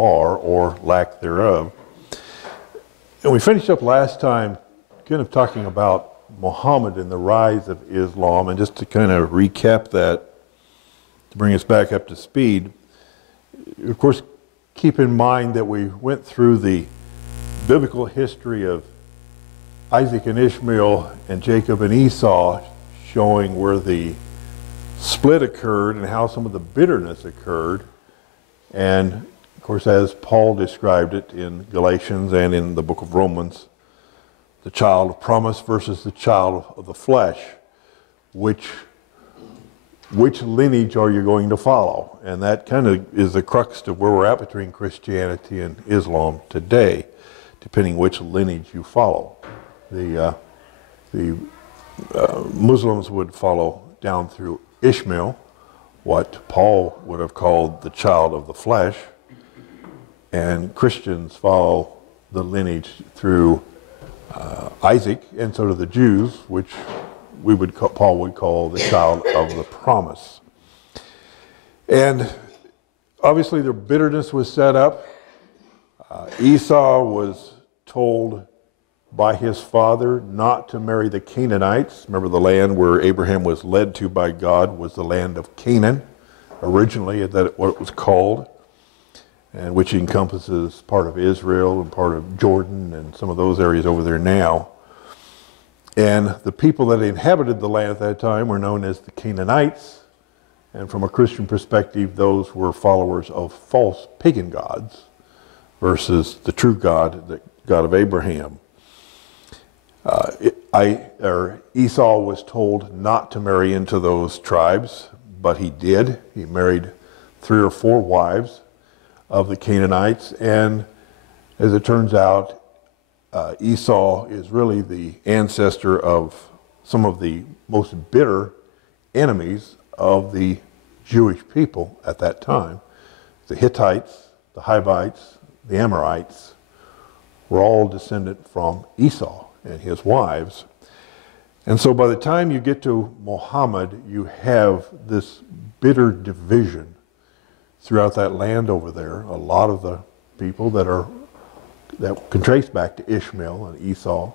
are, or lack thereof. And we finished up last time kind of talking about Muhammad and the rise of Islam, and just to kind of recap that, to bring us back up to speed, of course, keep in mind that we went through the biblical history of Isaac and Ishmael and Jacob and Esau, showing where the split occurred and how some of the bitterness occurred. And of course, as Paul described it in Galatians and in the book of Romans, the child of promise versus the child of the flesh. Which lineage are you going to follow? And that kind of is the crux of where we're at between Christianity and Islam today, depending which lineage you follow. The Muslims would follow down through Ishmael, what Paul would have called the child of the flesh, and Christians follow the lineage through Isaac, and so do the Jews, which Paul would call the child of the promise. And obviously their bitterness was set up. Esau was told by his father not to marry the Canaanites. Remember, the land where Abraham was led to by God was the land of Canaan, originally, that what it was called, and which encompasses part of Israel and part of Jordan and some of those areas over there now. And the people that inhabited the land at that time were known as the Canaanites, and from a Christian perspective, those were followers of false pagan gods versus the true God, the God of Abraham. Esau was told not to marry into those tribes, but he did. He married 3 or 4 wives of the Canaanites, and as it turns out, Esau is really the ancestor of some of the most bitter enemies of the Jewish people at that time. The Hittites, the Hivites, the Amorites were all descendant from Esau and his wives. And so by the time you get to Muhammad, you have this bitter division throughout that land over there. A lot of the people that can trace back to Ishmael and Esau,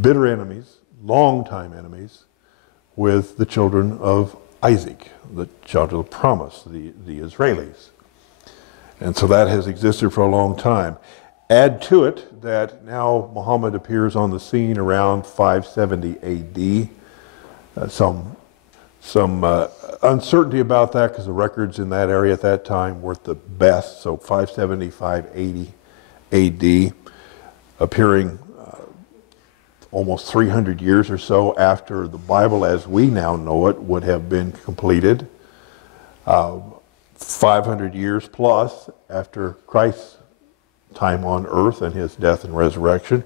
bitter enemies, longtime enemies, with the children of Isaac, the child of the promise, the Israelis. And so that has existed for a long time. Add to it that now Muhammad appears on the scene around 570 AD. Some uncertainty about that because the records in that area at that time weren't the best. So 570, 580 AD, appearing almost 300 years or so after the Bible as we now know it would have been completed. 500 years plus after Christ's time on earth and his death and resurrection.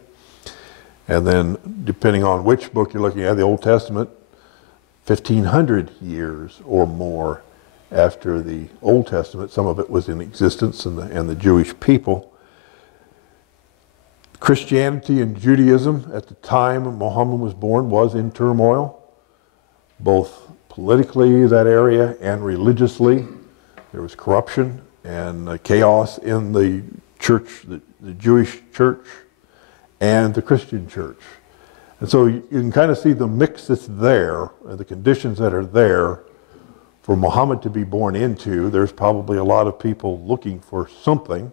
And then, depending on which book you're looking at, the Old Testament, 1,500 years or more after the Old Testament. Some of it was in existence, and the Jewish people. Christianity and Judaism at the time Muhammad was born was in turmoil, both politically, that area, and religiously. There was corruption and chaos in the church, the Jewish church, and the Christian church. And so you can kind of see the mix that's there, the conditions that are there for Muhammad to be born into. There's probably a lot of people looking for something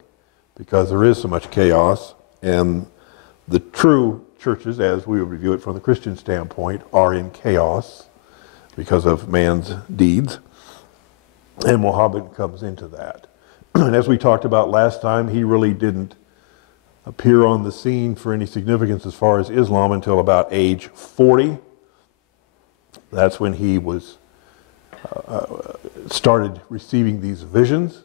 because there is so much chaos, and the true churches, as we would review it from the Christian standpoint, are in chaos because of man's deeds, and Muhammad comes into that. And as we talked about last time, he really didn't appear on the scene for any significance as far as Islam until about age 40. That's when he was started receiving these visions,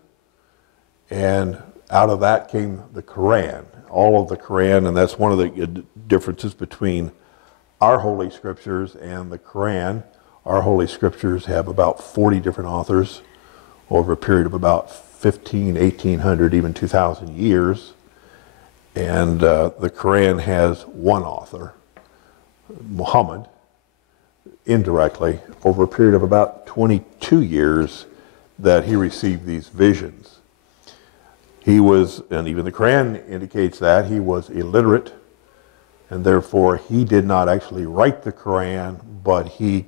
and out of that came the Quran, all of the Quran, and that's one of the differences between our Holy Scriptures and the Quran. Our Holy Scriptures have about 40 different authors over a period of about 1,800, even 2,000 years. And the Quran has one author, Muhammad, indirectly, over a period of about 22 years that he received these visions. He was, and even the Quran indicates that, he was illiterate, and therefore he did not actually write the Quran, but he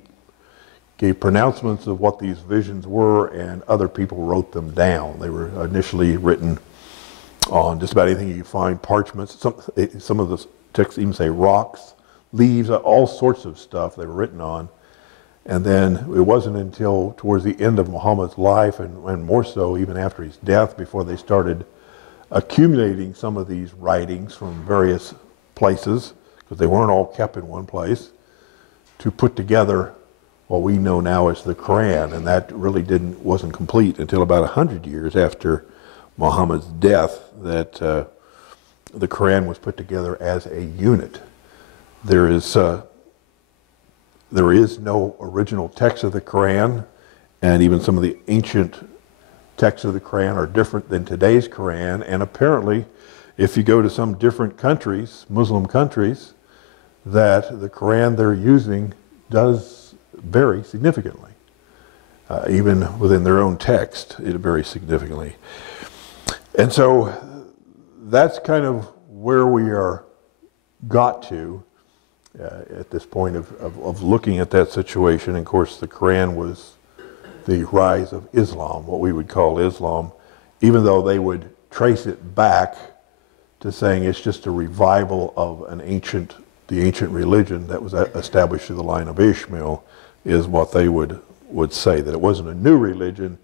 gave pronouncements of what these visions were, and other people wrote them down. They were initially written on just about anything you could find, parchments. Some of the texts even say rocks, leaves, all sorts of stuff they were written on. And then it wasn't until towards the end of Muhammad's life, and more so even after his death, before they started accumulating some of these writings from various places, because they weren't all kept in one place, to put together what we know now as the Quran. And that really wasn't complete until about 100 years after Muhammad's death, that the Quran was put together as a unit. There is no original text of the Quran, and even some of the ancient texts of the Quran are different than today's Quran. And apparently, if you go to some different countries, Muslim countries, that the Quran they're using does vary significantly. Even within their own text, it varies significantly. And so that's kind of where we are got to at this point of looking at that situation. And of course, the Quran was the rise of Islam, what we would call Islam, even though they would trace it back to saying it's just a revival of the ancient religion that was established through the line of Ishmael, is what they would say, that it wasn't a new religion,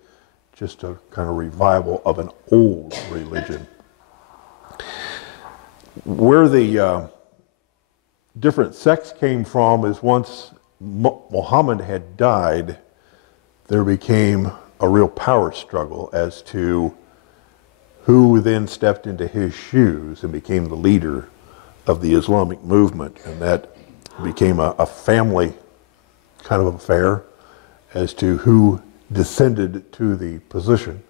just a kind of revival of an old religion. Where the different sects came from is once Muhammad had died, there became a real power struggle as to who then stepped into his shoes and became the leader of the Islamic movement. And that became a family kind of affair as to who descended to the position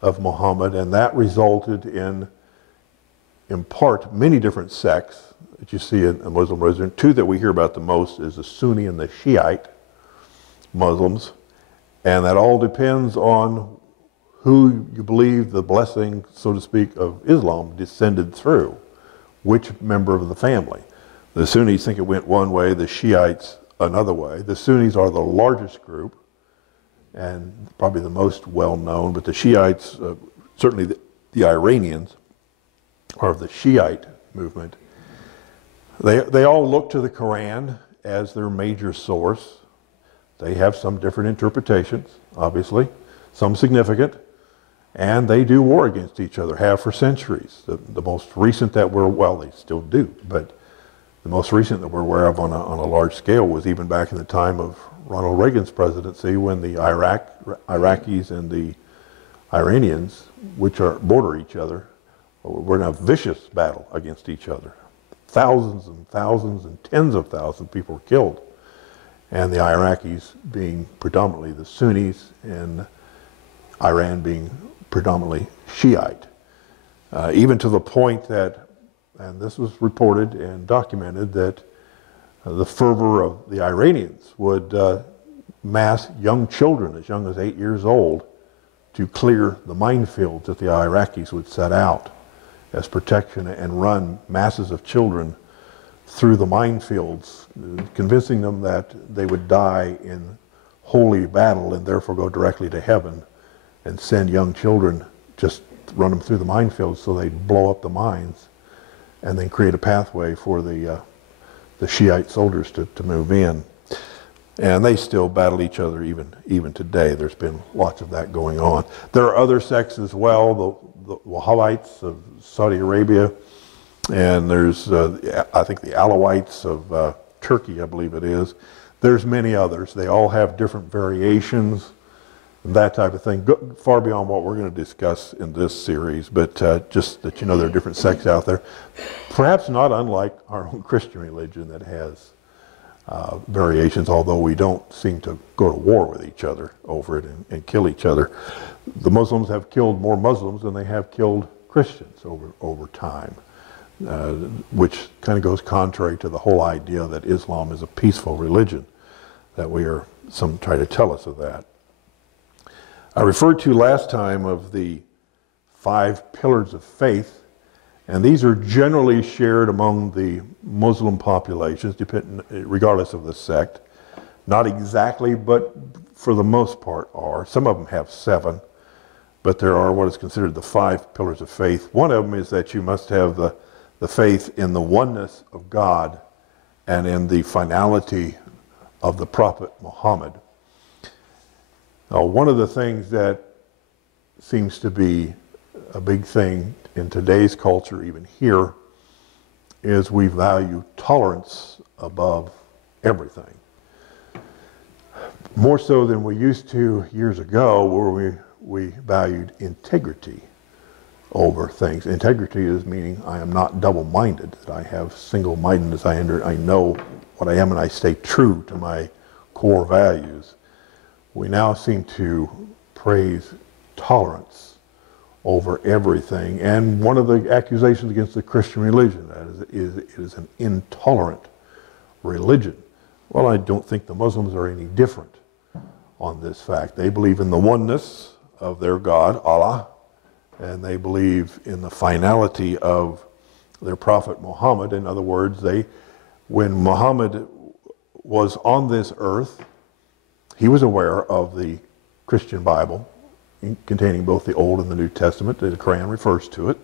of Muhammad. And that resulted in part, many different sects that you see in a Muslim religion. Two that we hear about the most is the Sunni and the Shiite Muslims. And that all depends on who you believe the blessing, so to speak, of Islam descended through, which member of the family. The Sunnis think it went one way, the Shiites another way. The Sunnis are the largest group and probably the most well-known, but the Shiites, certainly the Iranians, are of the Shiite movement. They all look to the Quran as their major source. They have some different interpretations, obviously, some significant, and they do war against each other, have for centuries. The most recent that they still do, but the most recent that we're aware of on a large scale was even back in the time of Ronald Reagan's presidency, when the Iraqis and the Iranians, which border each other, were in a vicious battle against each other. Thousands and thousands and tens of thousands of people were killed. And the Iraqis being predominantly the Sunnis, and Iran being predominantly Shiite. Even to the point that, and this was reported and documented, that the fervor of the Iranians would mass young children as young as 8 years old to clear the minefields that the Iraqis would set out as protection, and run masses of children through the minefields, convincing them that they would die in holy battle and therefore go directly to heaven, and send young children, just run them through the minefields so they'd blow up the mines and then create a pathway for the Shiite soldiers to move in. And they still battle each other even today. There's been lots of that going on. There are other sects as well, the Wahhabites of Saudi Arabia, and there's, I think, the Alawites of Turkey, I believe it is. There's many others. They all have different variations, that type of thing, far beyond what we're going to discuss in this series, but just that you know there are different sects out there, perhaps not unlike our own Christian religion that has variations, although we don't seem to go to war with each other over it and kill each other. The Muslims have killed more Muslims than they have killed Christians over time, which kind of goes contrary to the whole idea that Islam is a peaceful religion, that some try to tell us of that. I referred to last time of the 5 pillars of faith, and these are generally shared among the Muslim populations, regardless of the sect. Not exactly, but for the most part are. Some of them have 7, but there are what is considered the 5 pillars of faith. One of them is that you must have the faith in the oneness of God and in the finality of the Prophet Muhammad. Now, one of the things that seems to be a big thing in today's culture, even here, is we value tolerance above everything. More so than we used to years ago, where we valued integrity over things. Integrity is meaning I am not double-minded, that I have single-mindedness, I know what I am and I stay true to my core values. We now seem to praise tolerance over everything, and one of the accusations against the Christian religion is it is an intolerant religion. Well, I don't think the Muslims are any different on this fact. They believe in the oneness of their God, Allah, and they believe in the finality of their prophet Muhammad. In other words, when Muhammad was on this earth, he was aware of the Christian Bible, containing both the Old and the New Testament. The Quran refers to it.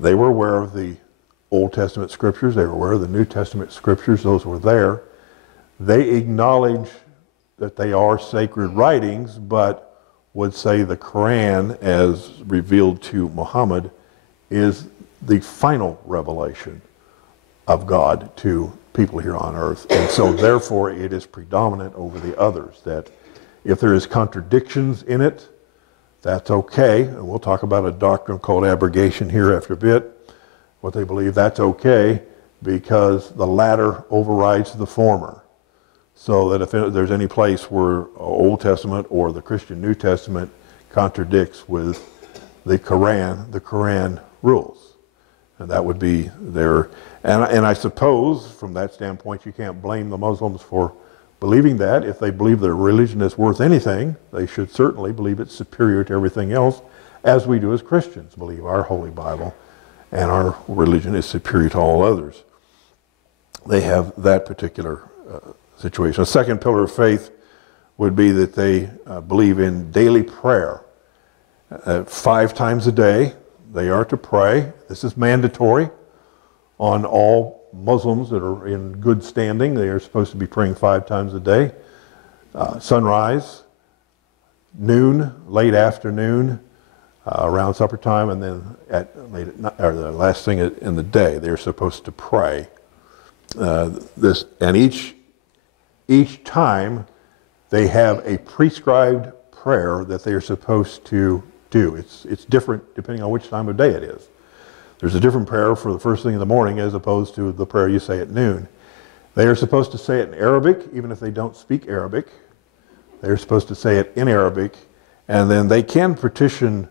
They were aware of the Old Testament scriptures. They were aware of the New Testament scriptures. Those were there. They acknowledge that they are sacred writings, but would say the Quran, as revealed to Muhammad, is the final revelation of God to people here on earth. And so therefore it is predominant over the others, that if there is contradictions in it, that's okay. And we'll talk about a doctrine called abrogation here after a bit. What they believe, that's okay, because the latter overrides the former. So that if there's any place where Old Testament or the Christian New Testament contradicts with the Quran rules. And that would be their, and I suppose from that standpoint you can't blame the Muslims for believing that. If they believe their religion is worth anything, they should certainly believe it's superior to everything else, as we do as Christians believe our Holy Bible and our religion is superior to all others. They have that particular situation. A second pillar of faith would be that they believe in daily prayer. 5 times a day they are to pray. This is mandatory on all Muslims that are in good standing. They are supposed to be praying 5 times a day. Sunrise, noon, late afternoon, around supper time, and then late at night, or the last thing in the day, they're supposed to pray. And each time they have a prescribed prayer that they are supposed to do. It's different depending on which time of day it is. There's a different prayer for the first thing in the morning as opposed to the prayer you say at noon. They are supposed to say it in Arabic, even if they don't speak Arabic. They're supposed to say it in Arabic, and then they can petition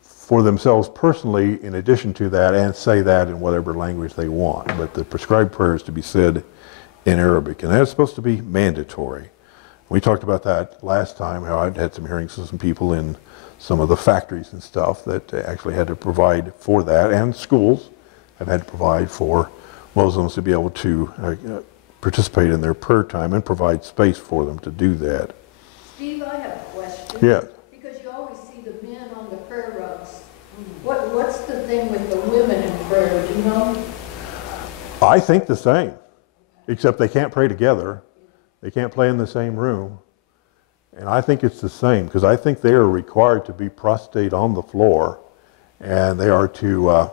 for themselves personally in addition to that, and say that in whatever language they want. But the prescribed prayer is to be said in Arabic, and that's supposed to be mandatory. We talked about that last time, how I'd had some hearings with some people in some of the factories and stuff that actually had to provide for that, and schools have had to provide for Muslims to be able to participate in their prayer time and provide space for them to do that. Steve, I have a question. Yeah. Because you always see the men on the prayer rugs. What's the thing with the women in prayer? Do you know? I think the same, except they can't pray together. They can't play in the same room. And I think it's the same, because I think they are required to be prostrate on the floor, and they are to,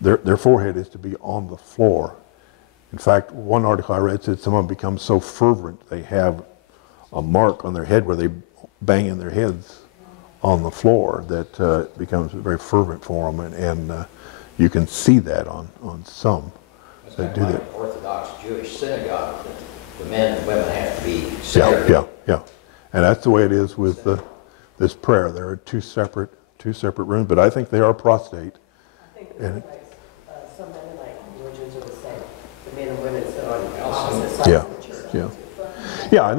their forehead is to be on the floor. In fact, one article I read said some of them become so fervent they have a mark on their head where they bang in their heads on the floor that it becomes very fervent for them, and you can see that on some that do that. An Orthodox Jewish synagogue, the men and women have to be separated. Yeah. And that's the way it is with this prayer. There are two separate rooms, but I think they are prostrate. I think some Mennonite religions are the same. The men and women sit on opposite sides of the church. Yeah,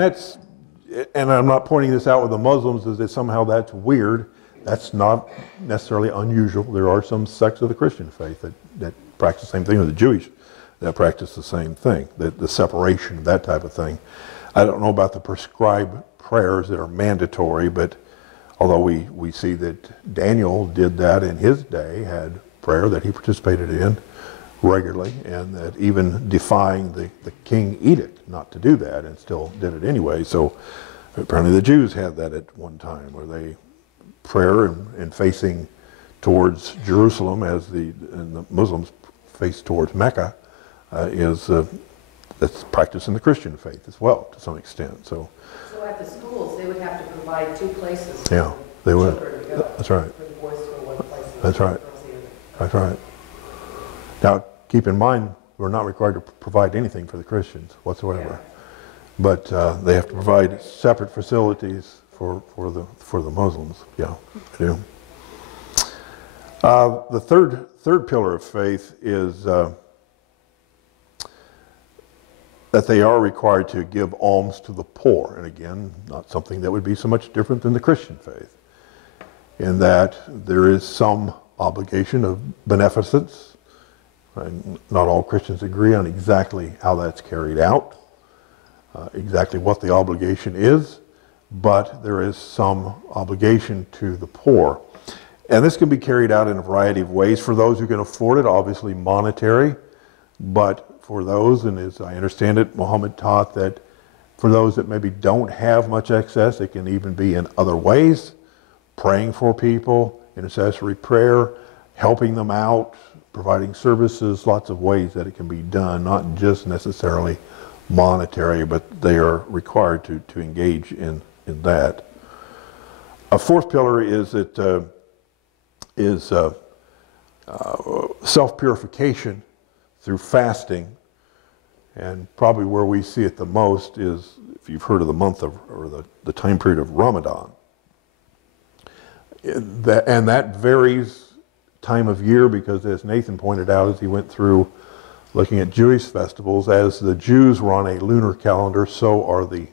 and I'm not pointing this out with the Muslims as if somehow that's weird. that's not necessarily unusual. There are some sects of the Christian faith that practice the same thing, or the Jewish that practice the same thing, the separation, that type of thing. I don't know about the prescribed prayers that are mandatory, but although we see that Daniel did that in his day, had prayer that he participated in regularly, and that even defying the king edict not to do that, and still did it anyway. So apparently the Jews had that at one time, where they prayer and facing towards Jerusalem, and the Muslims face towards Mecca, that's practiced in the Christian faith as well, to some extent. So at the schools, they would have to provide 2 places yeah, they for would. children to go. That's right. For the boys to go one place. And That's the right. girls the other. That's right. Now, keep in mind, we're not required to provide anything for the Christians whatsoever, but they have to provide separate facilities for the Muslims. Yeah, they do. The third pillar of faith is that they are required to give alms to the poor, and again, not something that would be so much different than the Christian faith, in that there is some obligation of beneficence. And not all Christians agree on exactly how that's carried out, exactly what the obligation is, but there is some obligation to the poor. And this can be carried out in a variety of ways. For those who can afford it, obviously monetary, but for those, and as I understand it, Muhammad taught that for those that maybe don't have much excess, it can even be in other ways, praying for people, intercessory prayer, helping them out, providing services, lots of ways that it can be done, not just necessarily monetary, but they are required to engage in that. A fourth pillar is self-purification through fasting, and probably where we see it the most is, if you've heard of the month of, or the time period of Ramadan. And that varies time of year, because as Nathan pointed out as he went through looking at Jewish festivals, as the Jews were on a lunar calendar, so are the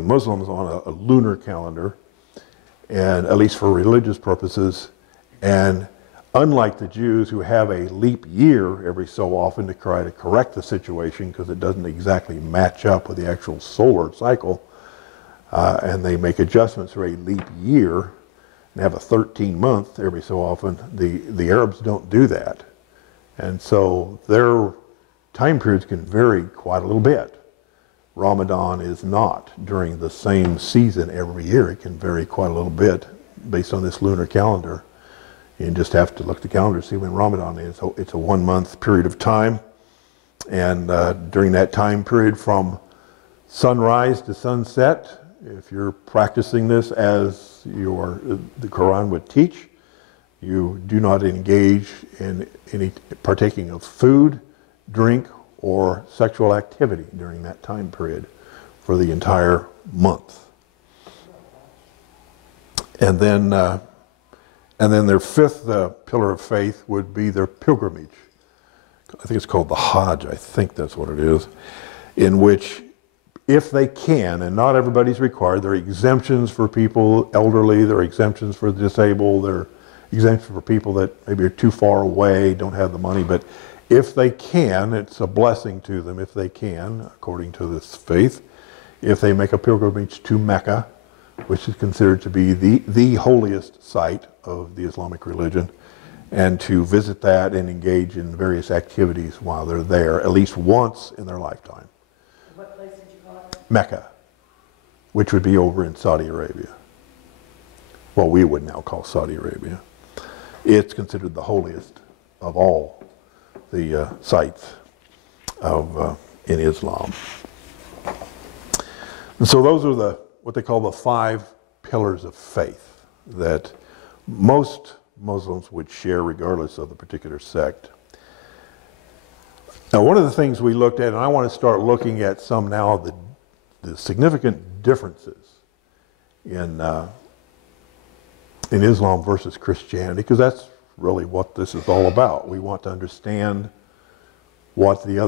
Muslims on a lunar calendar, and at least for religious purposes. And unlike the Jews, who have a leap year every so often to try to correct the situation, because it doesn't exactly match up with the actual solar cycle, and they make adjustments for a leap year and have a 13-month every so often, the Arabs don't do that. And so their time periods can vary quite a little bit. Ramadan is not during the same season every year. It can vary quite a little bit based on this lunar calendar. You just have to look at the calendar to see when Ramadan is. So it's a 1-month period of time. And during that time period from sunrise to sunset, if you're practicing this as the Quran would teach, you do not engage in any partaking of food, drink, or sexual activity during that time period for the entire month. And then their fifth pillar of faith would be their pilgrimage. I think it's called the Hajj, I think that's what it is, in which, if they can, and not everybody's required, there are exemptions for people elderly, there are exemptions for the disabled, there are exemptions for people that maybe are too far away, don't have the money, but if they can, it's a blessing to them if they can, according to this faith, if they make a pilgrimage to Mecca, which is considered to be the holiest site of the Islamic religion, and to visit that and engage in various activities while they're there, at least once in their lifetime. What place did you call it? Mecca, which would be over in Saudi Arabia. Well, we would now call Saudi Arabia. It's considered the holiest of all the sites in Islam. And so those are what they call the 5 pillars of faith that most Muslims would share regardless of the particular sect. Now, one of the things we looked at, and I want to start looking at some now of the significant differences in Islam versus Christianity, because that's really what this is all about. We want to understand what the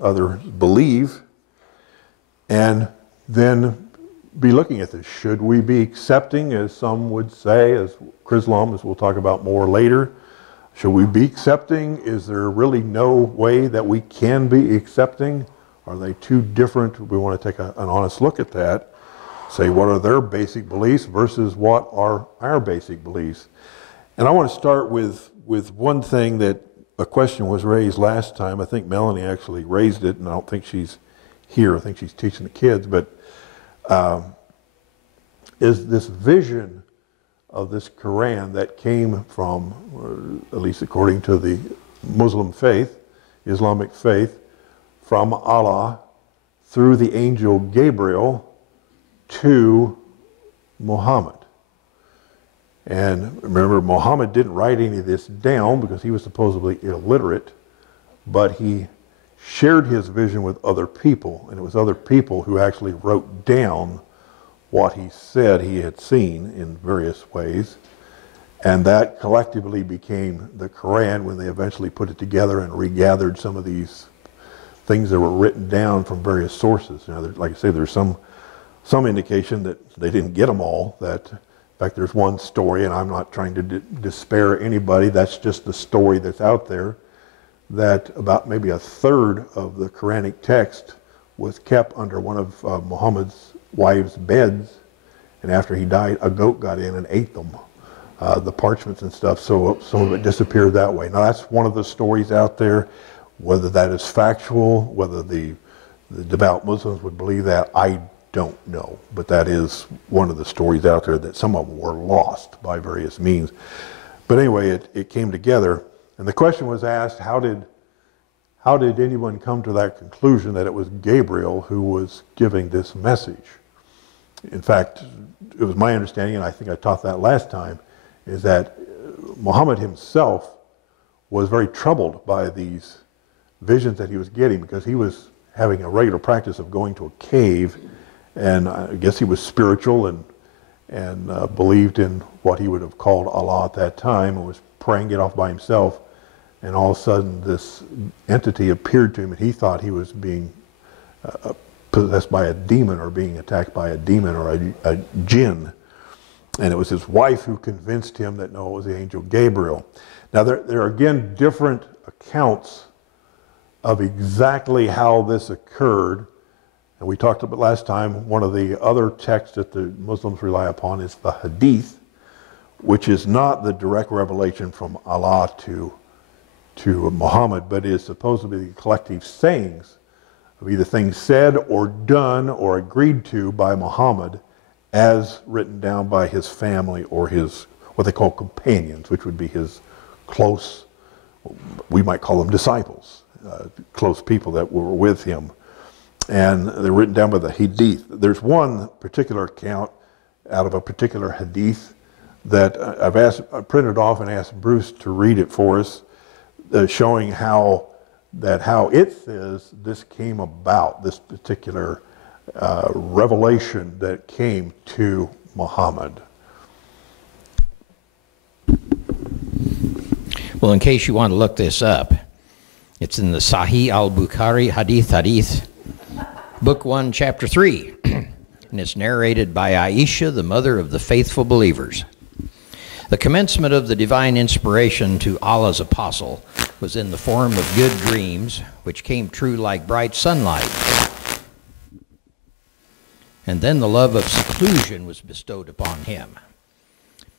others believe, and then be looking at this. Should we be accepting, as some would say, as Chrislam, as we'll talk about more later, should we be accepting? Is there really no way that we can be accepting? Are they two different? We want to take an honest look at that. Say, what are their basic beliefs versus what are our basic beliefs? And I want to start with one thing that a question was raised last time. I think Melanie actually raised it, and I don't think she's here. I think she's teaching the kids. But is this vision of this Quran that came from, or at least according to the Muslim faith, Islamic faith, from Allah through the angel Gabriel to Muhammad. And remember, Muhammad didn't write any of this down because he was supposedly illiterate, but he shared his vision with other people, and it was other people who actually wrote down what he said he had seen in various ways, and that collectively became the Quran when they eventually put it together and regathered some of these things that were written down from various sources. Now, like I say, there's some indication that they didn't get them all. That, in fact, there's one story, and I'm not trying to despair anybody, that's just the story that's out there, that about maybe a third of the Quranic text was kept under one of Muhammad's wives' beds, and after he died, a goat got in and ate them, the parchments and stuff, so some of it disappeared that way. Now, that's one of the stories out there. Whether that is factual, whether the devout Muslims would believe that, I don't know. But that is one of the stories out there, that some of them were lost by various means. But anyway, it came together. And the question was asked, how did anyone come to that conclusion that it was Gabriel who was giving this message? In fact, it was my understanding, and I think I taught that last time, is that Muhammad himself was very troubled by these visions that he was getting, because he was having a regular practice of going to a cave, and I guess he was spiritual and believed in what he would have called Allah at that time, and was praying it off by himself. And all of a sudden this entity appeared to him, and he thought he was being possessed by a demon, or being attacked by a demon or a jinn. And it was his wife who convinced him that no, it was the angel Gabriel. Now there are again different accounts of exactly how this occurred. And we talked about last time, one of the other texts that the Muslims rely upon is the Hadith, which is not the direct revelation from Allah to Muhammad, but is supposed to be the collective sayings of either things said or done or agreed to by Muhammad, as written down by his family or his, what they call companions, which would be his close, we might call them disciples, close people that were with him. And they're written down by the Hadith. There's one particular account out of a particular Hadith that I printed off and asked Bruce to read it for us, showing how it says this came about, this particular revelation that came to Muhammad. Well, in case you want to look this up, it's in the Sahih al-Bukhari Hadith, Book 1, Chapter 3, and it's narrated by Aisha, the mother of the faithful believers. The commencement of the divine inspiration to Allah's apostle was in the form of good dreams, which came true like bright sunlight. And then the love of seclusion was bestowed upon him.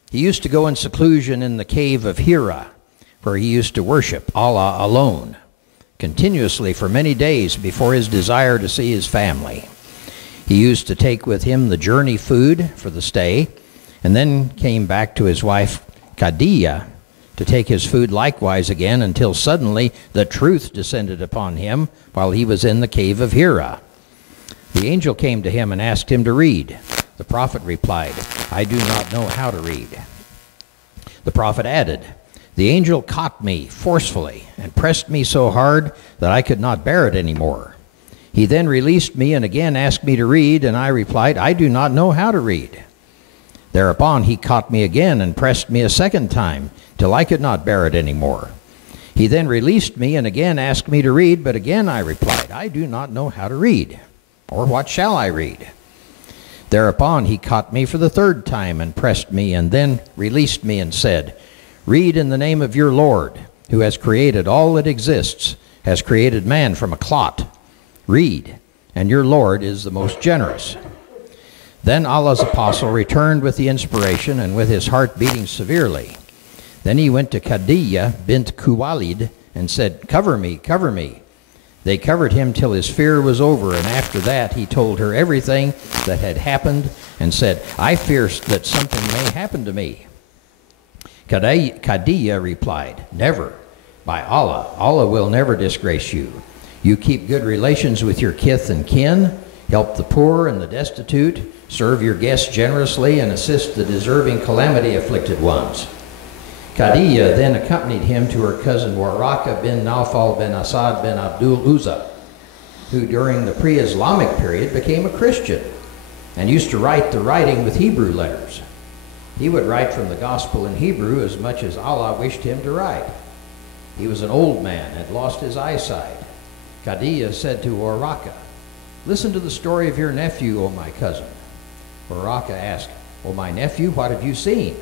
He used to go in seclusion in the cave of Hira, where he used to worship Allah alone, continuously for many days before his desire to see his family. He used to take with him the journey food for the stay, and then came back to his wife Khadijah to take his food likewise again, until suddenly the truth descended upon him while he was in the cave of Hira. The angel came to him and asked him to read. The prophet replied, "I do not know how to read." The prophet added, "The angel caught me forcefully and pressed me so hard that I could not bear it anymore. He then released me and again asked me to read, and I replied, 'I do not know how to read.' Thereupon he caught me again and pressed me a second time till I could not bear it anymore. He then released me and again asked me to read, but again I replied, 'I do not know how to read, or what shall I read?' Thereupon he caught me for the third time and pressed me, and then released me and said, "Read in the name of your Lord, who has created all that exists, has created man from a clot. Read, and your Lord is the most generous." Then Allah's apostle returned with the inspiration and with his heart beating severely. Then he went to Khadijah bint Khuwailid and said, "Cover me, cover me." They covered him till his fear was over, and after that he told her everything that had happened and said, "I fear that something may happen to me." Khadijah replied, "Never. By Allah, Allah will never disgrace you. You keep good relations with your kith and kin, help the poor and the destitute, serve your guests generously, and assist the deserving calamity-afflicted ones." Khadijah then accompanied him to her cousin Waraka bin Naufal bin Asad bin Abdul Uzza, who during the pre-Islamic period became a Christian and used to write the writing with Hebrew letters. He would write from the gospel in Hebrew as much as Allah wished him to write. He was an old man and had lost his eyesight. Khadijah said to Waraka, "Listen to the story of your nephew, O my cousin." Waraka asked, "O my nephew, what have you seen?"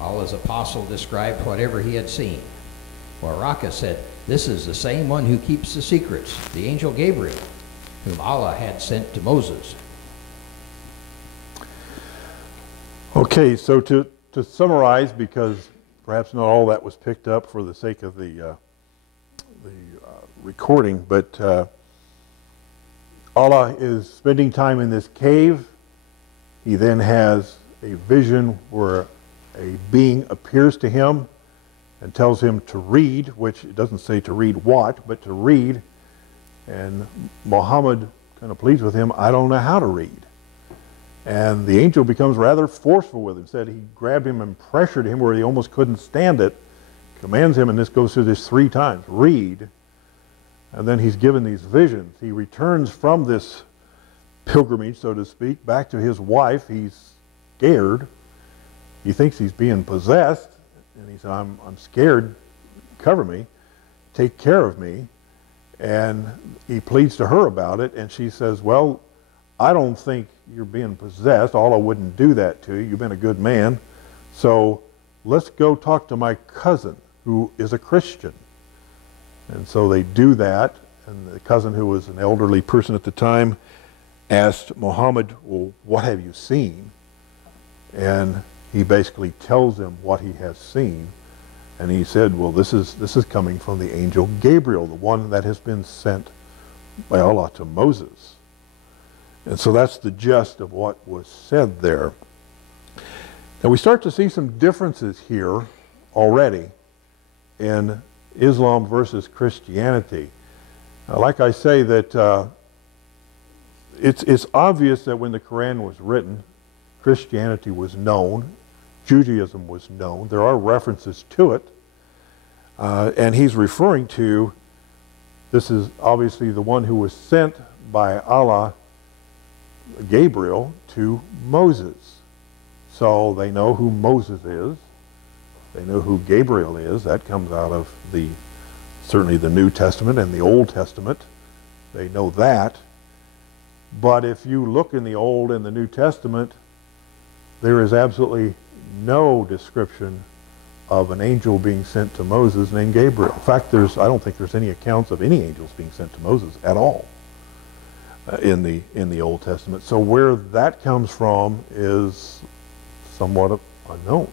Allah's apostle described whatever he had seen. Waraka said, "This is the same one who keeps the secrets, the angel Gabriel, whom Allah had sent to Moses." Okay, so to summarize, because perhaps not all that was picked up for the sake of the recording, but Allah is spending time in this cave. He then has a vision where a being appears to him and tells him to read, which it doesn't say to read what, but to read. And Muhammad kind of pleads with him, "I don't know how to read." And the angel becomes rather forceful with him. Said he grabbed him and pressured him where he almost couldn't stand it. Commands him, and this goes through this 3 times, read. And then he's given these visions. He returns from this pilgrimage, so to speak, back to his wife. He's scared. He thinks he's being possessed. And he said, I'm scared. Cover me. Take care of me. And he pleads to her about it. And she says, "Well, I don't think you're being possessed. Allah wouldn't do that to you. You've been a good man. So let's go talk to my cousin, who is a Christian." And so they do that. And the cousin, who was an elderly person at the time, asked Muhammad, "Well, what have you seen?" And he basically tells them what he has seen. And he said, "Well, this is coming from the angel Gabriel, the one that has been sent by Allah to Moses." And so that's the gist of what was said there. Now we start to see some differences here already in Islam versus Christianity. Like I say, that it's obvious that when the Quran was written, Christianity was known, Judaism was known. There are references to it. And he's referring to, this is obviously the one who was sent by Allah, Gabriel, to Moses. So they know who Moses is. They know who Gabriel is. That comes out of certainly the New Testament and the Old Testament. They know that. But if you look in the Old and the New Testament, there is absolutely no description of an angel being sent to Moses named Gabriel. In fact, I don't think there's any accounts of any angels being sent to Moses at all in the Old Testament. So where that comes from is somewhat unknown.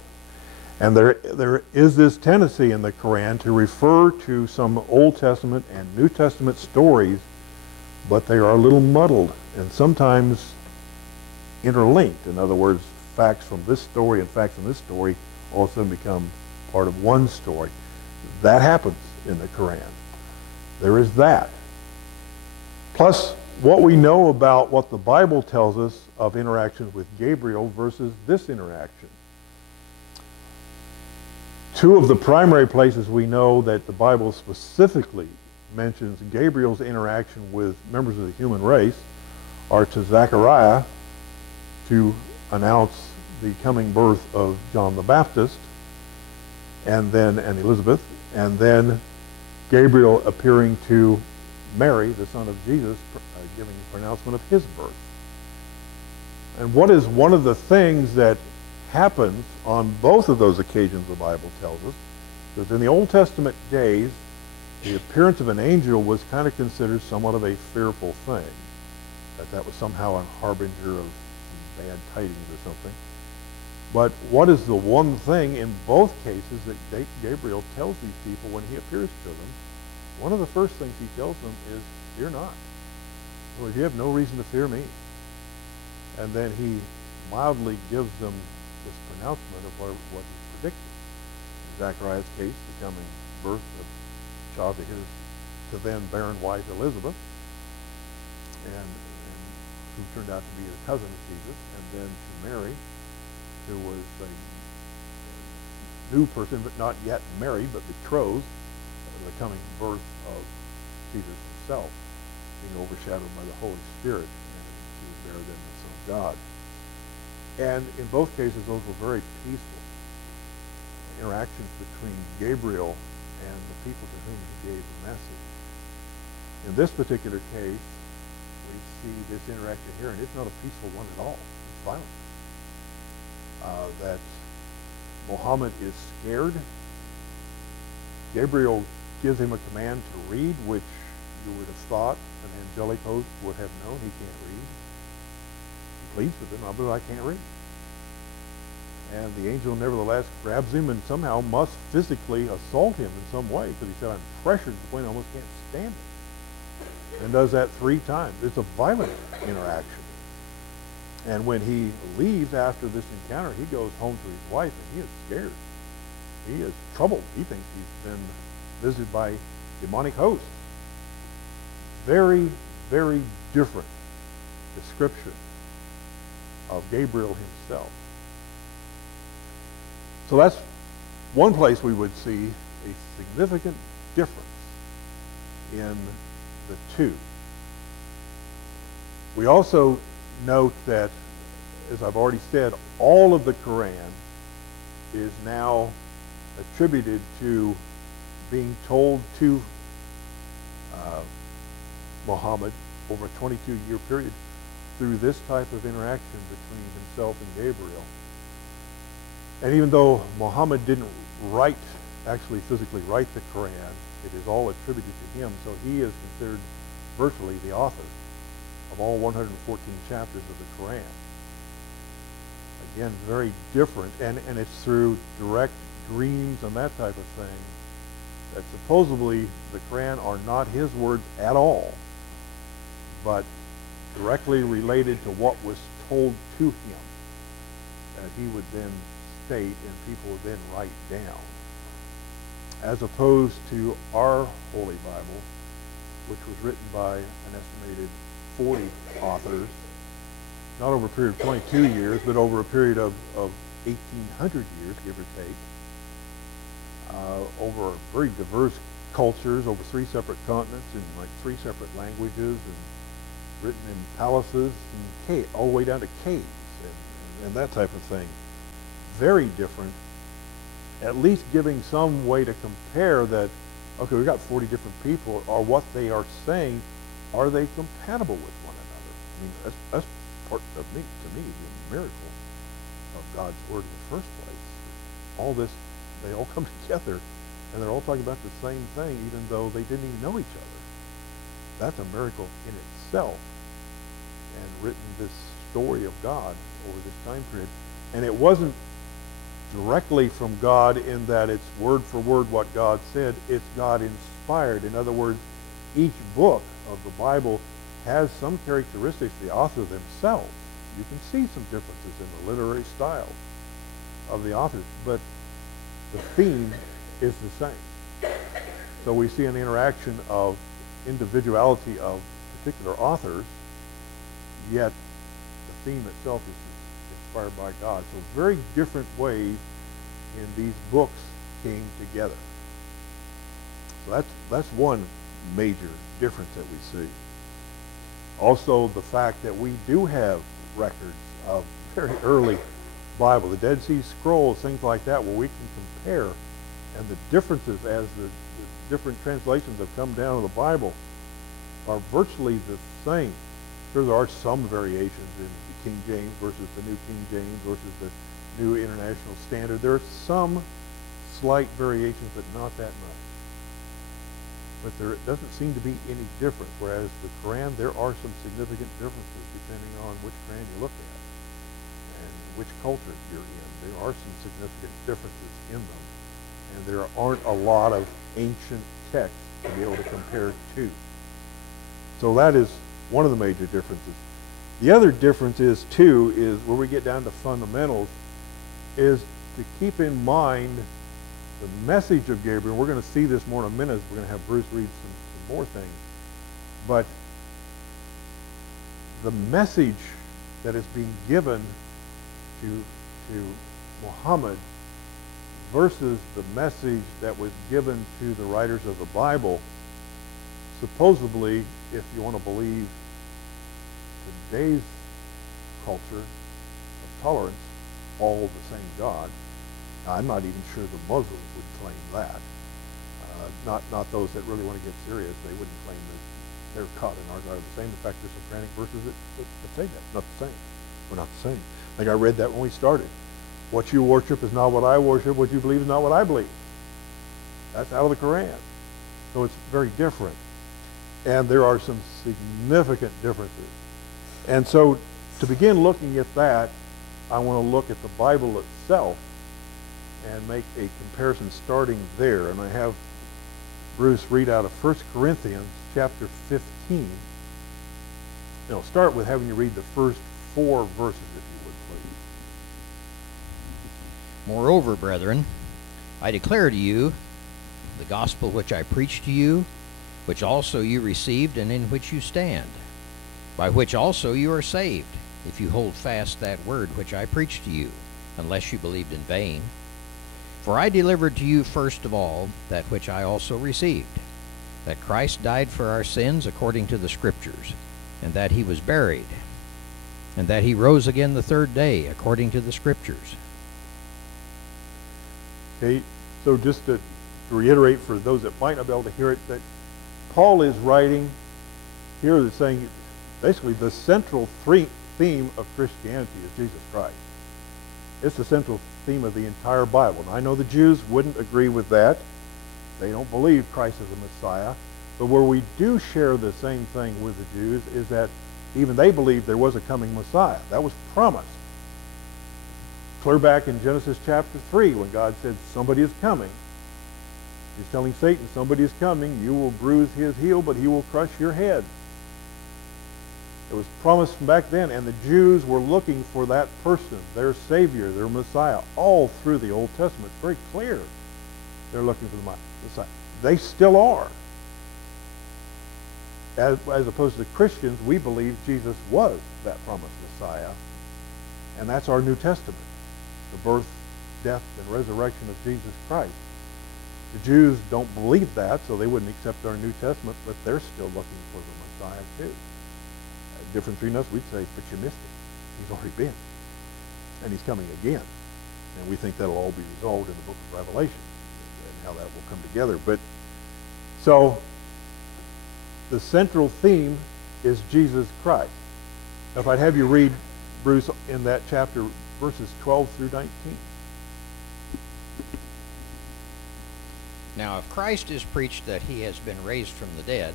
And there is this tendency in the Quran to refer to some Old Testament and New Testament stories, but they are a little muddled and sometimes interlinked. In other words, facts from this story and facts from this story all of a sudden become part of one story. That happens in the Quran. There is that. Plus, what we know about what the Bible tells us of interactions with Gabriel versus this interaction. 2 of the primary places we know that the Bible specifically mentions Gabriel's interaction with members of the human race are to Zechariah to announce the coming birth of John the Baptist and Elizabeth, and then Gabriel appearing to Mary, the son of Jesus, giving the pronouncement of his birth. And what is one of the things that happens on both of those occasions the Bible tells us? Because in the Old Testament days, the appearance of an angel was kind of considered somewhat of a fearful thing. That was somehow a harbinger of bad tidings or something. But what is the one thing in both cases that Gabriel tells these people when he appears to them? One of the first things he tells them is, fear not. Well, you have no reason to fear me. And then he mildly gives them this pronouncement of what he predicted. In Zechariah's case, the coming birth of child to then barren wife Elizabeth, and who turned out to be the cousin of Jesus, and then to Mary, who was a new person, but not yet married, but betrothed, the coming birth of Jesus himself, being overshadowed by the Holy Spirit, and she would bear then the Son of God. And in both cases, those were very peaceful interactions between Gabriel and the people to whom he gave the message. In this particular case, we see this interaction here, and it's not a peaceful one at all. It's violent. That Muhammad is scared. Gabriel gives him a command to read, which you would have thought an angelic host would have known. He can't read. He pleads with him, but I can't read. And the angel nevertheless grabs him and somehow must physically assault him in some way, because he said, I'm pressured to the point I almost can't stand it. And does that 3 times. It's a violent interaction. And when he leaves after this encounter, he goes home to his wife, and he is scared. He is troubled. He thinks he's been visited by demonic hosts. Very, very different description of Gabriel himself. So that's one place we would see a significant difference in the two. We also note that, as I've already said, all of the Quran is now attributed to being told to Muhammad over a 22-year period through this type of interaction between himself and Gabriel. And even though Muhammad didn't actually physically write the Quran, it is all attributed to him, so he is considered virtually the author of all 114 chapters of the Quran. Again, very different, and it's through direct dreams and that type of thing that supposedly the Quran are not his words at all, but directly related to what was told to him that he would then state and people would then write down, as opposed to our Holy Bible, which was written by an estimated 40 authors, not over a period of 22 years, but over a period of 1,800 years, give or take, over very diverse cultures, over 3 separate continents, in like 3 separate languages, and written in palaces, and all the way down to caves, and that type of thing. Very different, at least giving some way to compare that, okay, we've got 40 different people, or what they are saying, are they compatible with one another? I mean, that's part of me, to me, the miracle of God's Word in the first place. All this, they all come together, and they're all talking about the same thing, even though they didn't even know each other. That's a miracle in itself, and written this story of God over this time period. And it wasn't directly from God in that it's word for word what God said. It's God inspired. In other words, each book of the Bible has some characteristics of the author themselves. You can see some differences in the literary style of the authors, but the theme is the same. So we see an interaction of individuality of particular authors, yet the theme itself is inspired by God. So very different ways in these books came together. So that's one major difference that we see. Also, the fact that we do have records of very early Bible, the Dead Sea Scrolls, things like that, where we can compare, and the differences as the different translations have come down of the Bible are virtually the same There are some variations in the King James versus the New King James versus the New International Standard. There are some slight variations, but not that much. But there doesn't seem to be any difference, whereas the Quran, there are some significant differences depending on which Quran you look at and which culture you're in. There are some significant differences in them, and there aren't a lot of ancient texts to be able to compare to. So that is one of the major differences. The other difference is, too, is where we get down to fundamentals, is to keep in mind the message of Gabriel. We're going to see this more in a minute. We're going to have Bruce read some more things. But the message that is being given to Muhammad versus the message that was given to the writers of the Bible, supposedly, if you want to believe today's culture of tolerance, all the same God. Now, I'm not even sure the Muslims would claim that. Not those that really want to get serious. They wouldn't claim that their God and our God are the same. In fact, there's some Quranic verses that say that. Not the same. We're not the same. I think I read that when we started. What you worship is not what I worship. What you believe is not what I believe. That's out of the Quran. So it's very different. And there are some significant differences. And so to begin looking at that, I want to look at the Bible itself and make a comparison starting there. And I have Bruce read out of 1 Corinthians chapter 15. And I'll start with having you read the first 4 verses, if you would, please. Moreover, brethren, I declare to you the gospel which I preached to you, which also you received and in which you stand, by which also you are saved, if you hold fast that word which I preached to you, unless you believed in vain. For I delivered to you first of all that which I also received, that Christ died for our sins according to the Scriptures, and that he was buried, and that he rose again the third day according to the Scriptures. Okay, so just to reiterate for those that might not be able to hear it, that Paul is writing here, that's saying basically the central theme of Christianity is Jesus Christ. It's the central theme of the entire Bible. Now, I know the Jews wouldn't agree with that. They don't believe Christ is the Messiah. But where we do share the same thing with the Jews is that even they believed there was a coming Messiah. That was promised. Clear back in Genesis chapter 3 when God said somebody is coming. He's telling Satan, somebody is coming. You will bruise his heel, but he will crush your head. It was promised from back then, and the Jews were looking for that person, their Savior, their Messiah, all through the Old Testament. It's very clear they're looking for the Messiah. They still are. As opposed to Christians, we believe Jesus was that promised Messiah, and that's our New Testament, the birth, death, and resurrection of Jesus Christ. The Jews don't believe that, so they wouldn't accept our New Testament, but they're still looking for the Messiah too. The difference between us, we'd say, but you missed it. He's already been. And he's coming again. And we think that'll all be resolved in the book of Revelation and how that will come together. But so the central theme is Jesus Christ. Now, if I'd have you read, Bruce, in that chapter, verses 12 through 19. Now, if Christ is preached that he has been raised from the dead,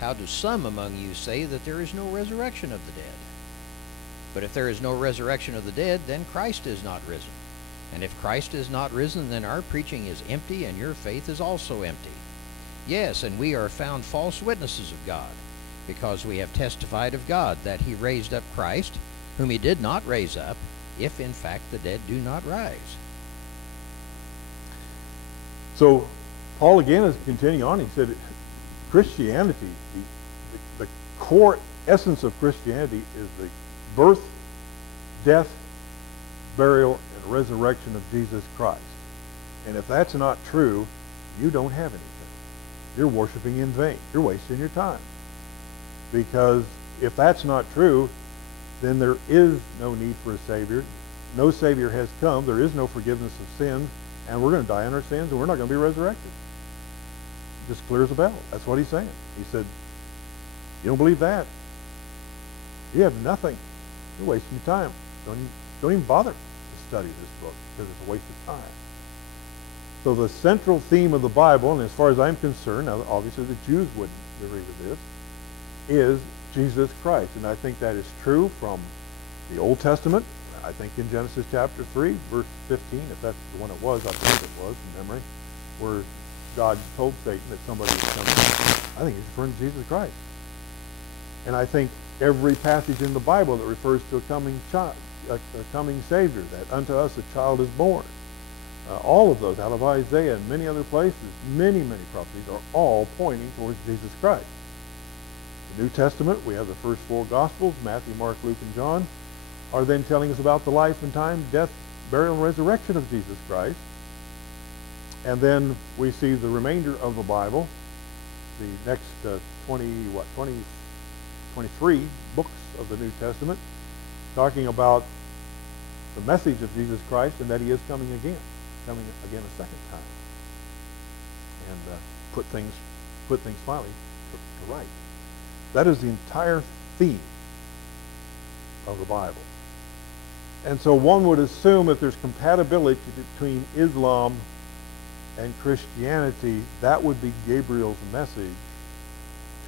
how do some among you say that there is no resurrection of the dead? But if there is no resurrection of the dead, then Christ is not risen. And if Christ is not risen, then our preaching is empty, and your faith is also empty. Yes, and we are found false witnesses of God, because we have testified of God that he raised up Christ, whom he did not raise up, if in fact the dead do not rise. So Paul again is continuing on. He said Christianity, the core essence of Christianity is the birth, death, burial, and resurrection of Jesus Christ. And if that's not true, you don't have anything. You're worshiping in vain. You're wasting your time. Because if that's not true, then there is no need for a Savior. No Savior has come. There is no forgiveness of sins. And we're going to die in our sins, and we're not going to be resurrected. Just clear as a bell. That's what he's saying. He said, you don't believe that? You have nothing. You're wasting your time. Don't even bother to study this book because it's a waste of time. So the central theme of the Bible, and as far as I'm concerned, now obviously the Jews wouldn't agree with this, is Jesus Christ. And I think that is true from the Old Testament. I think in Genesis chapter 3, verse 15, if that's the one it was, I believe it was, from memory, where God told Satan that somebody was coming. I think he's referring to Jesus Christ. And I think every passage in the Bible that refers to a coming child, a coming Savior, that unto us a child is born. All of those out of Isaiah and many other places, many prophecies are all pointing towards Jesus Christ. The New Testament, we have the first four Gospels, Matthew, Mark, Luke, and John, are then telling us about the life and time, death, burial, and resurrection of Jesus Christ. And then we see the remainder of the Bible, the next 23 books of the New Testament, talking about the message of Jesus Christ and that he is coming again a second time, and put things finally to right. That is the entire theme of the Bible. And so one would assume if there's compatibility between Islam and Christianity, that would be Gabriel's message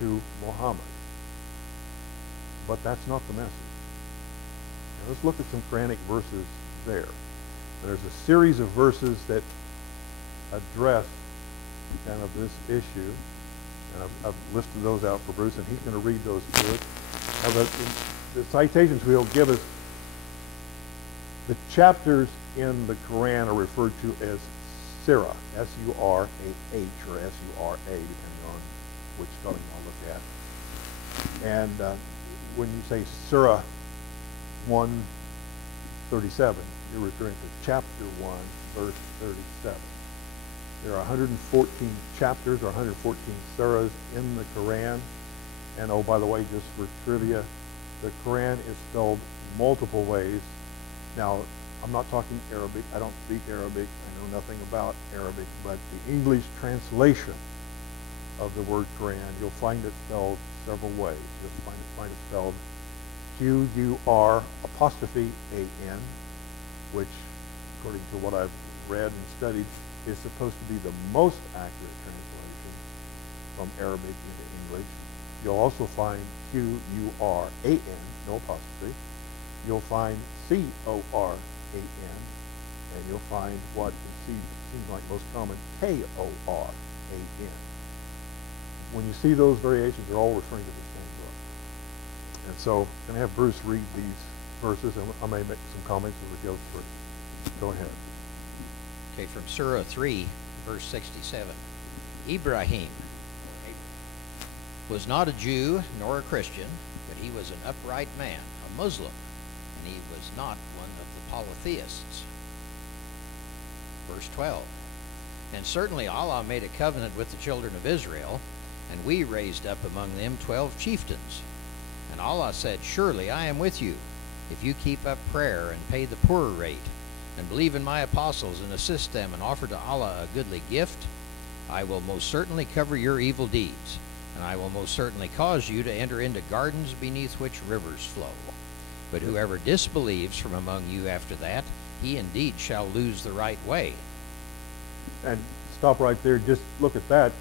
to Muhammad. But that's not the message. Now let's look at some Quranic verses there. There's a series of verses that address kind of this issue, and I've listed those out for Bruce, and he's going to read those to us. Now the citations he'll give us, the chapters in the Quran are referred to as Surah, S-U-R-A-H or S-U-R-A, depending on which spelling you want to look at. And when you say Surah 137, you're referring to chapter 1, verse 37. There are 114 chapters or 114 surahs in the Quran. And oh, by the way, just for trivia, the Quran is spelled multiple ways. Now, I'm not talking Arabic. I don't speak Arabic. I know nothing about Arabic. But the English translation of the word Quran, you'll find it spelled several ways. You'll find it spelled Q-U-R apostrophe A-N, which, according to what I've read and studied, is supposed to be the most accurate translation from Arabic into English. You'll also find Q-U-R-A-N, no apostrophe. You'll find C-O-R-A-N, and you'll find what seems like most common, K-O-R-A-N. When you see those variations, they're all referring to the same book. And so I'm going to have Bruce read these verses, and I may make some comments as we go through. Go ahead. Okay, from Surah 3, verse 67. Ibrahim was not a Jew nor a Christian, but he was an upright man, a Muslim, and he was not one of the polytheists. Verse 12. And certainly Allah made a covenant with the children of Israel, and we raised up among them 12 chieftains. And Allah said, surely I am with you, if you keep up prayer and pay the poor rate, and believe in my apostles and assist them and offer to Allah a goodly gift, I will most certainly cover your evil deeds, and I will most certainly cause you to enter into gardens beneath which rivers flow. But whoever disbelieves from among you after that, he indeed shall lose the right way. And stop right there. Just look at that.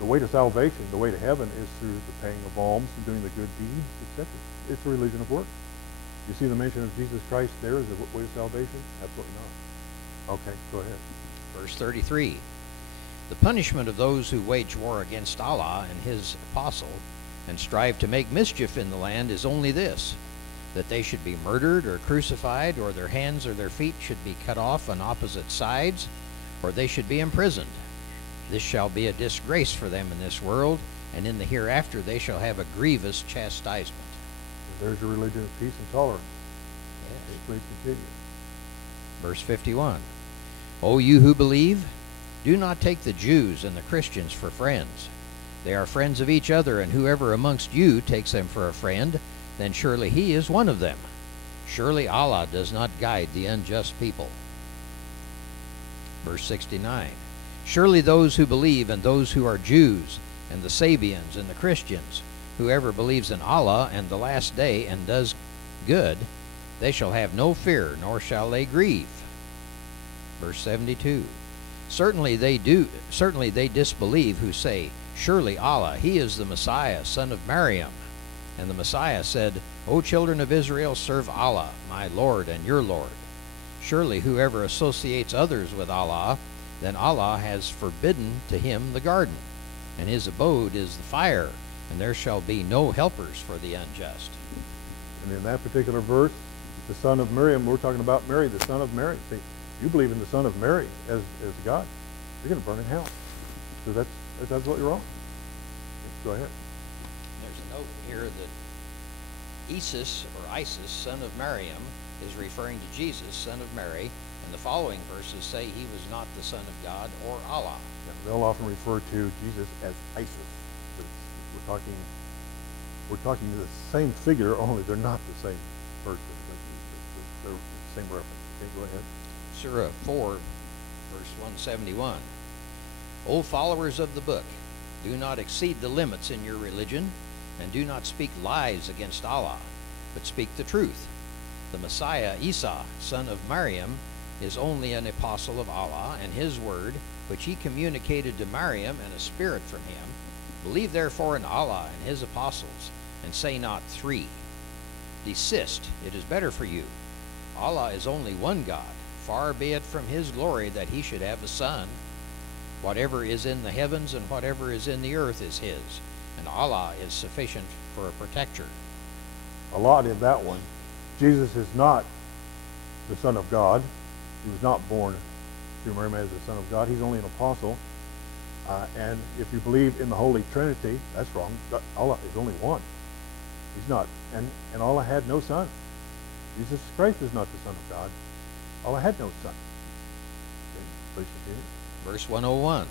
The way to salvation, the way to heaven, is through the paying of alms and doing the good deeds, etc. It's a religion of works. You see the mention of Jesus Christ there as a way to salvation? Absolutely not. Okay, go ahead. Verse 33. The punishment of those who wage war against Allah and his apostle and strive to make mischief in the land is only this, that they should be murdered or crucified, or their hands or their feet should be cut off on opposite sides, or they should be imprisoned. This shall be a disgrace for them in this world, and in the hereafter they shall have a grievous chastisement. There's your religion of peace and tolerance. Yes. Please continue. Verse 51. O you who believe, do not take the Jews and the Christians for friends. They are friends of each other, and whoever amongst you takes them for a friend, then surely he is one of them. Surely Allah does not guide the unjust people. Verse 69. Surely those who believe and those who are Jews and the Sabians and the Christians, whoever believes in Allah and the last day and does good, they shall have no fear, nor shall they grieve. Verse 72. Certainly they disbelieve who say, surely Allah, he is the Messiah, son of Maryam. And the Messiah said, O children of Israel, serve Allah, my Lord and your Lord. Surely whoever associates others with Allah, then Allah has forbidden to him the garden, and his abode is the fire, and there shall be no helpers for the unjust. And in that particular verse, the son of Miriam, we're talking about Mary, the son of Mary. See, you believe in the son of Mary as God, you're going to burn in hell. So that's absolutely wrong. Go ahead. There's a note here that Isis, son of Maryam, is referring to Jesus, son of Mary, and the following verses say he was not the son of God or Allah. Yeah, they'll often refer to Jesus as Isis. But we're talking the same figure, only they're not the same person. They're the same reference. Okay, go ahead. Surah 4, verse 171. O followers of the book, do not exceed the limits in your religion, and do not speak lies against Allah, but speak the truth. The Messiah, Isa, son of Maryam, is only an apostle of Allah, and his word, which he communicated to Maryam, and a spirit from him. Believe therefore in Allah and his apostles, and say not three. Desist, it is better for you. Allah is only one God. Far be it from his glory that he should have a son. Whatever is in the heavens and whatever is in the earth is his, and Allah is sufficient for a protector. A lot in that one. Jesus is not the Son of God. He was not born through Mary as the Son of God. He's only an apostle. And if you believe in the Holy Trinity, that's wrong. Allah is only one. He's not. And Allah had no son. Jesus Christ is not the Son of God. Allah had no son. Okay, please continue. Verse 101.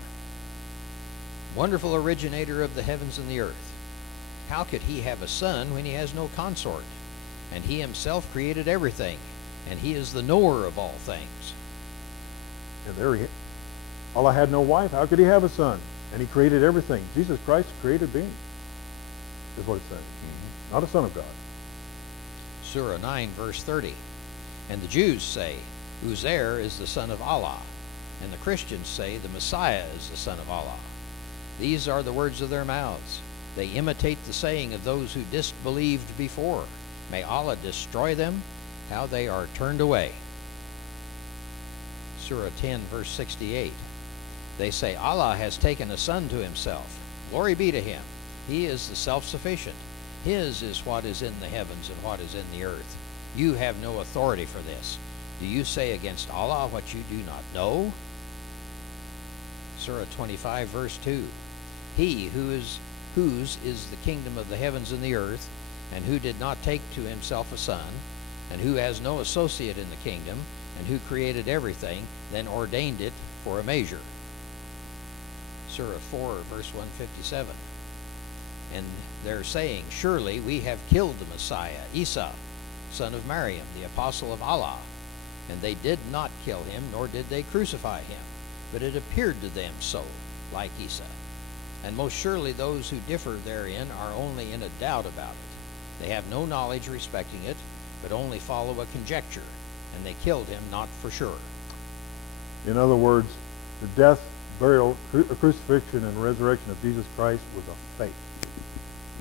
Wonderful originator of the heavens and the earth. How could he have a son when he has no consort? And he himself created everything, and he is the knower of all things. And there he, Allah had no wife. How could he have a son? And he created everything. Jesus Christ created being, is what it's saying. Not a son of God. Surah 9, verse 30. And the Jews say, Uzair is the son of Allah, and the Christians say the Messiah is the son of Allah. These are the words of their mouths. They imitate the saying of those who disbelieved before. May Allah destroy them, how they are turned away. Surah 10, verse 68. They say, Allah has taken a son to himself. Glory be to him. He is the self-sufficient. His is what is in the heavens and what is in the earth. You have no authority for this. Do you say against Allah what you do not know? Surah 25, verse 2. He whose is the kingdom of the heavens and the earth, and who did not take to himself a son, and who has no associate in the kingdom, and who created everything, then ordained it for a measure. Surah 4, verse 157. And they're saying, surely we have killed the Messiah, Isa, son of Maryam, the apostle of Allah. And they did not kill him, nor did they crucify him, but it appeared to them so, like Isa. And most surely those who differ therein are only in a doubt about it. They have no knowledge respecting it, but only follow a conjecture, and they killed him not for sure. In other words, the death, burial, crucifixion, and resurrection of Jesus Christ was a fake.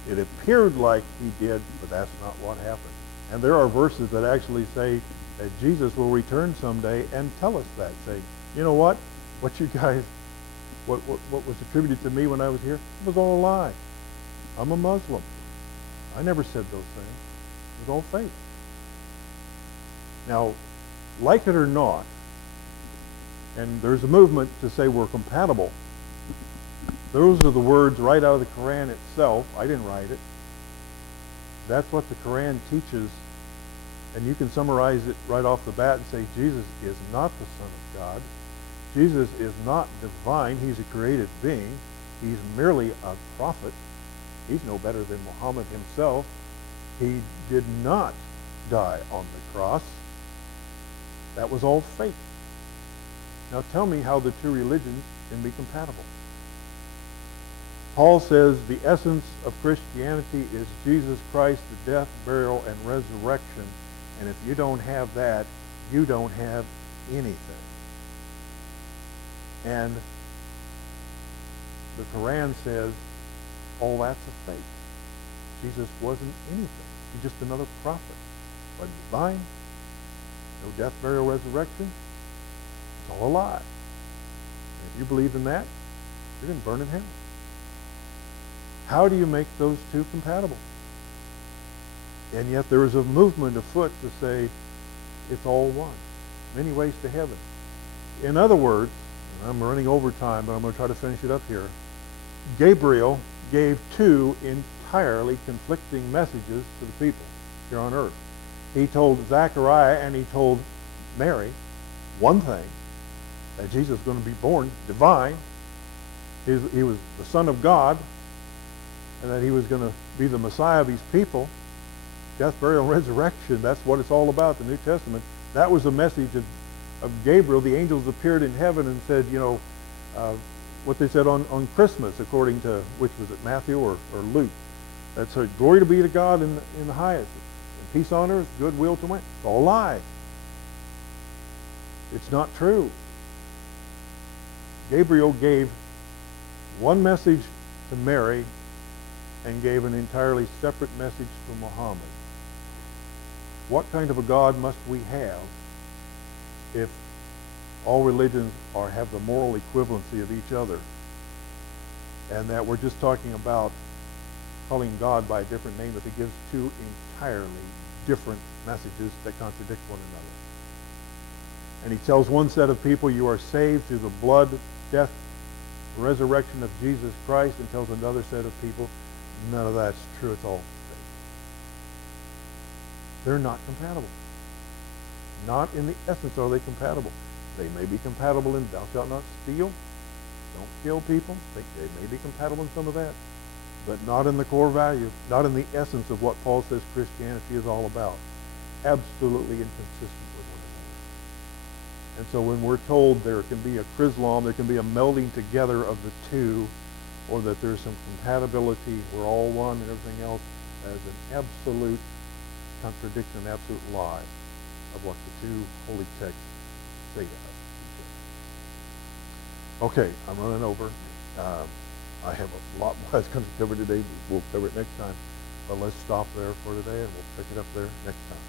It appeared like he did, but that's not what happened. And there are verses that actually say that Jesus will return someday and tell us that. Say, you know what? What you guys, what was attributed to me when I was here, it was all a lie. I'm a Muslim. I never said those things. It was all fake. Now, like it or not, and there's a movement to say we're compatible. Those are the words right out of the Quran itself. I didn't write it. That's what the Quran teaches. And you can summarize it right off the bat and say Jesus is not the Son of God. Jesus is not divine. He's a created being. He's merely a prophet. He's no better than Muhammad himself. He did not die on the cross. That was all fake. Now tell me how the two religions can be compatible. Paul says the essence of Christianity is Jesus Christ, the death, burial, and resurrection. And if you don't have that, you don't have anything. And the Quran says, oh, that's a fake. Jesus wasn't anything. He's just another prophet. Wasn't divine. No death, burial, resurrection. It's all a lie. And if you believe in that, you're going to burn in hell. How do you make those two compatible? And yet there is a movement afoot to say it's all one. Many ways to heaven. In other words, and I'm running over time, but I'm going to try to finish it up here. Gabriel gave two entirely conflicting messages to the people here on earth. He told Zechariah and he told Mary one thing, that Jesus was going to be born divine. He was the Son of God, and that he was going to be the Messiah of his people. Death, burial, and resurrection, that's what it's all about, the New Testament. That was the message of Gabriel. The angels appeared in heaven and said, you know, what they said on Christmas, according to, which was it, Matthew or Luke? That said, glory to be to God in the highest, and peace on earth, goodwill to men. It's all a lie. It's not true. Gabriel gave one message to Mary and gave an entirely separate message to Muhammad. What kind of a God must we have if all religions have the moral equivalency of each other, and that we're just talking about calling God by a different name if he gives two entirely different messages that contradict one another? And he tells one set of people, you are saved through the blood, death, resurrection of Jesus Christ, and tells another set of people, none of that's true, it's all fake. They're not compatible. Not in the essence are they compatible. They may be compatible in thou shalt not steal, don't kill people. They may be compatible in some of that, but not in the core value, not in the essence of what Paul says Christianity is all about. Absolutely inconsistent with one another. And so when we're told there can be a Chrislam, there can be a melding together of the two, or that there's some compatibility, we're all one and everything else, as an absolute contradiction, an absolute lie of what the two holy texts say. Okay, I'm running over. I have a lot more that's going to cover today. We'll cover it next time. But let's stop there for today, and we'll pick it up there next time.